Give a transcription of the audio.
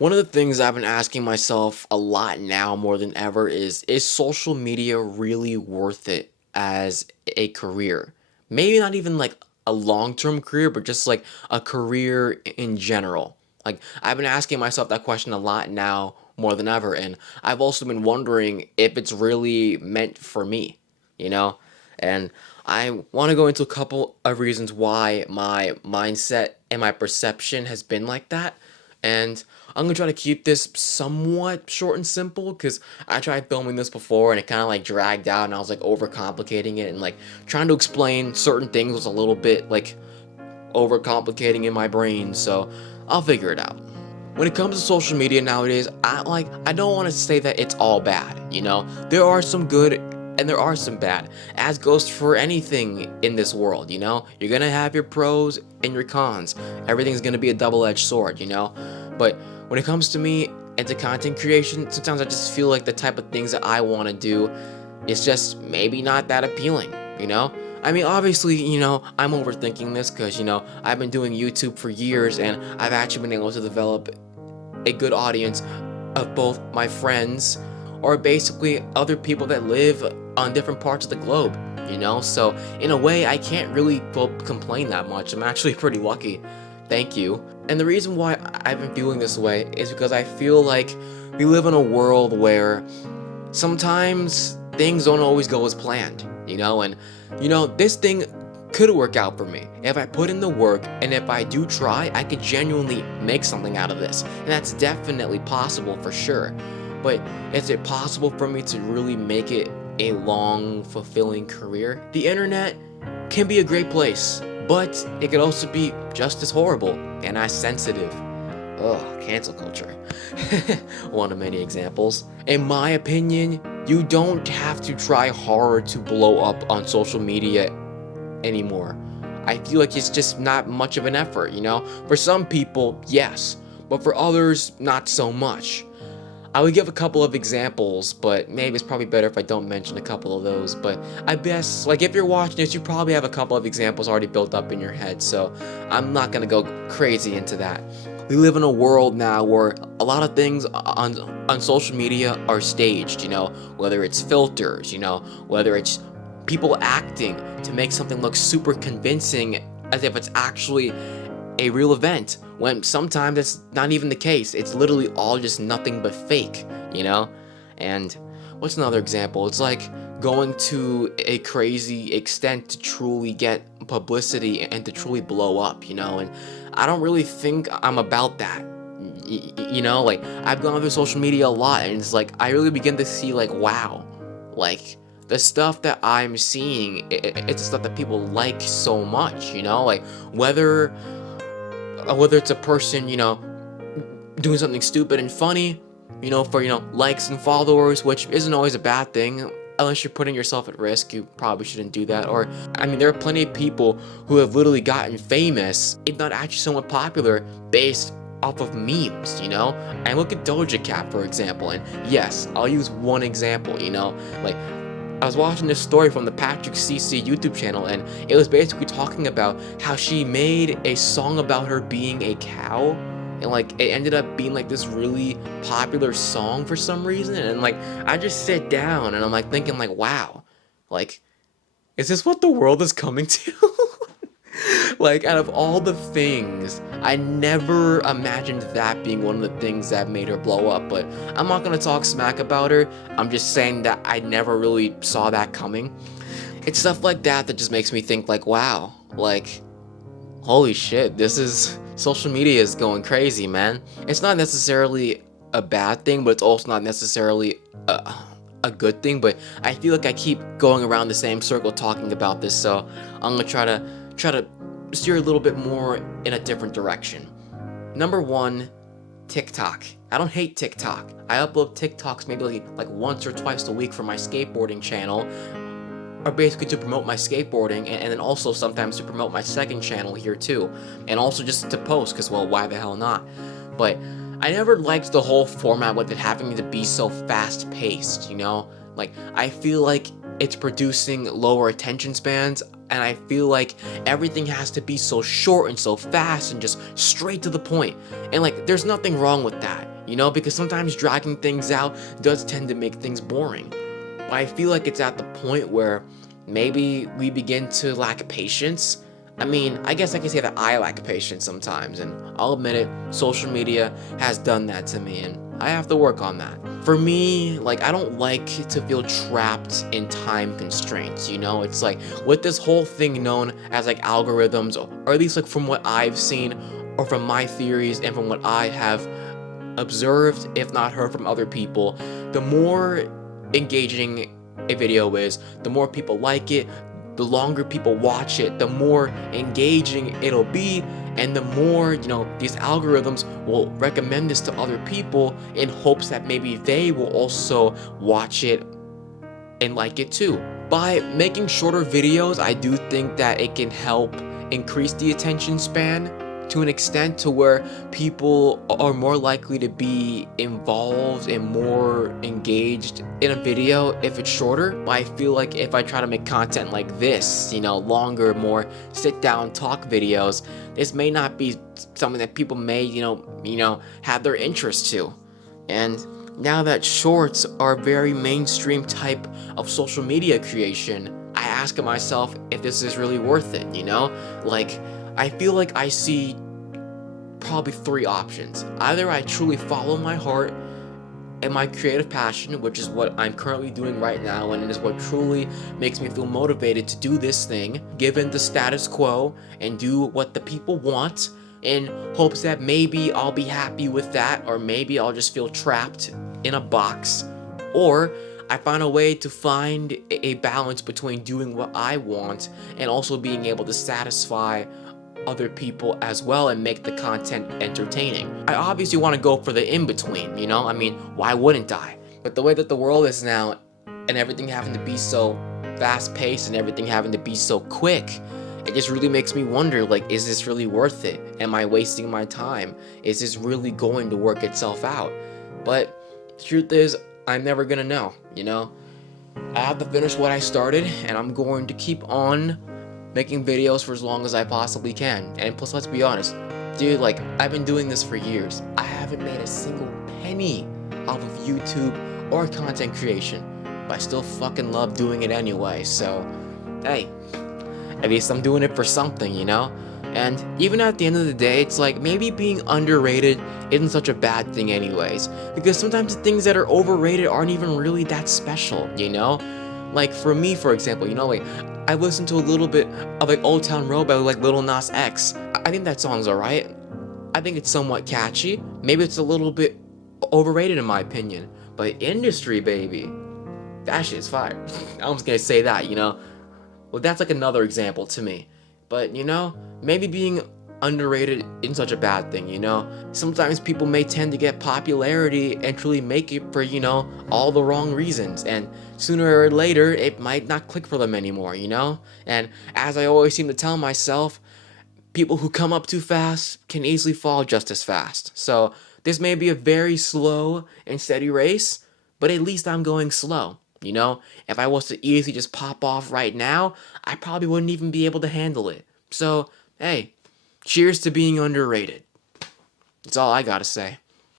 One of the things I've been asking myself a lot now more than ever is social media really worth it as a career? Maybe not even like a long-term career, but just like a career in general. Like I've been asking myself that question a lot now more than ever, and I've also been wondering if it's really meant for me, you know? And I want to go into a couple of reasons why my mindset and my perception has been like that. And I'm gonna try to keep this somewhat short and simple because I tried filming this before and it kind of like dragged out and I was like overcomplicating it and like trying to explain certain things was a little bit like overcomplicating in my brain, so I'll figure it out. When it comes to social media nowadays, I don't want to say that it's all bad, you know? There are some good and there are some bad, as goes for anything in this world, you know? You're gonna have your pros and your cons. Everything's gonna be a double-edged sword, you know? But when it comes to me and to content creation, sometimes I just feel like the type of things that I want to do is just maybe not that appealing, you know? I mean, obviously, I'm overthinking this because, I've been doing YouTube for years and I've actually been able to develop a good audience of both my friends or basically other people that live on different parts of the globe, you know? So, in a way, I can't really complain that much. I'm actually pretty lucky. Thank you. And the reason why I've been feeling this way is because I feel like we live in a world where sometimes things don't always go as planned, you know? And, this thing could work out for me. If I put in the work and if I do try, I could genuinely make something out of this. And that's definitely possible for sure. But is it possible for me to really make it a long, fulfilling career? The internet can be a great place, but it could also be just as horrible and as sensitive. Ugh, cancel culture. One of many examples. In my opinion, you don't have to try hard to blow up on social media anymore. I feel like it's just not much of an effort, you know? For some people, yes, but for others, not so much. I would give a couple of examples, but maybe it's probably better if I don't mention a couple of those. But I guess, like, if you're watching this, you probably have a couple of examples already built up in your head, so I'm not gonna go crazy into that. We live in a world now where a lot of things on social media are staged, whether it's filters, whether it's people acting to make something look super convincing as if it's actually a real event, when sometimes it's not even the case. It's literally all just nothing but fake, you know? And what's another example? It's like going to a crazy extent to truly get publicity and to truly blow up, and I don't really think I'm about that. Like, I've gone through social media a lot and it's like I really begin to see like, wow, like the stuff that I'm seeing, it's the stuff that people like so much, like whether it's a person, doing something stupid and funny, for, likes and followers, which isn't always a bad thing. Unless you're putting yourself at risk, you probably shouldn't do that. Or, I mean, there are plenty of people who have literally gotten famous, if not actually somewhat popular, based off of memes, And look at Doja Cat, for example. And yes, I'll use one example, Like, I was watching this story from the Patrick CC YouTube channel, and it was basically talking about how she made a song about her being a cow, and like it ended up being like this really popular song for some reason. And like I just sit down and I'm like thinking like, wow, like, is this what the world is coming to? Like, out of all the things, I never imagined that being one of the things that made her blow up. But I'm not gonna talk smack about her. I'm just saying that I never really saw that coming. It's stuff like that that just makes me think like, wow, like, holy shit, social media is going crazy, man. It's not necessarily a bad thing, but it's also not necessarily a good thing. But I feel like I keep going around the same circle talking about this, so I'm gonna try to steer a little bit more in a different direction. Number one, TikTok. I don't hate TikTok. I upload TikToks maybe like once or twice a week for my skateboarding channel, or basically to promote my skateboarding, and then also sometimes to promote my second channel here too, and also just to post, because, well, why the hell not? But I never liked the whole format with it having to be so fast-paced, Like, I feel like it's producing lower attention spans, and I feel like everything has to be so short and so fast and just straight to the point. And like, there's nothing wrong with that. you know, because sometimes dragging things out does tend to make things boring. But I feel like it's at the point where maybe we begin to lack patience. I mean, I guess I can say that I lack patience sometimes, and I'll admit it, social media has done that to me, and I have to work on that. For me, like, I don't like to feel trapped in time constraints, you know? It's like, with this whole thing known as, like, algorithms, or at least, like, from what I've seen, or from my theories, and from what I have observed, if not heard from other people, the more engaging a video is, the more people like it, the longer people watch it, the more engaging it'll be, and the more, you know, these algorithms will recommend this to other people in hopes that maybe they will also watch it and like it too. By making shorter videos, I do think that it can help increase the attention span to an extent to where people are more likely to be involved and more engaged in a video if it's shorter. But I feel like if I try to make content like this, you know, longer, more sit down talk videos, this may not be something that people may, have their interest to. And now that shorts are a very mainstream type of social media creation, I ask myself if this is really worth it, you know? Like, I feel like I see probably three options. Either I truly follow my heart and my creative passion, which is what I'm currently doing right now, and it is what truly makes me feel motivated to do this thing, given the status quo, and do what the people want, in hopes that maybe I'll be happy with that, or maybe I'll just feel trapped in a box. Or I find a way to find a balance between doing what I want and also being able to satisfy other people as well and make the content entertaining. I obviously want to go for the in-between, you know? I mean, why wouldn't I? But the way that the world is now, and everything having to be so fast-paced and everything having to be so quick, it just really makes me wonder, like, is this really worth it? Am I wasting my time? Is this really going to work itself out? But the truth is, I'm never gonna know, you know? I have to finish what I started, and I'm going to keep on making videos for as long as I possibly can. And plus, let's be honest, dude, like, I've been doing this for years. I haven't made a single penny off of YouTube or content creation, but I still fucking love doing it anyway. So, hey, at least I'm doing it for something, you know? And even at the end of the day, it's like, maybe being underrated isn't such a bad thing anyways, because sometimes the things that are overrated aren't even really that special, you know? Like, for me, for example, you know, like, I listened to a little bit of, like, Old Town Road by, like, Lil Nas X. I think that song's alright. I think it's somewhat catchy. Maybe it's a little bit overrated in my opinion. But Industry, baby, that shit's fire. I'm just gonna say that, you know? Well, that's like another example to me. But, you know, maybe being underrated isn't such a bad thing, you know? Sometimes people may tend to get popularity and truly make it for, you know, all the wrong reasons, and sooner or later it might not click for them anymore, you know? And as I always seem to tell myself, people who come up too fast can easily fall just as fast. So this may be a very slow and steady race, but at least I'm going slow, you know? If I was to easily just pop off right now, I probably wouldn't even be able to handle it. So, hey, cheers to being underrated. That's all I gotta say.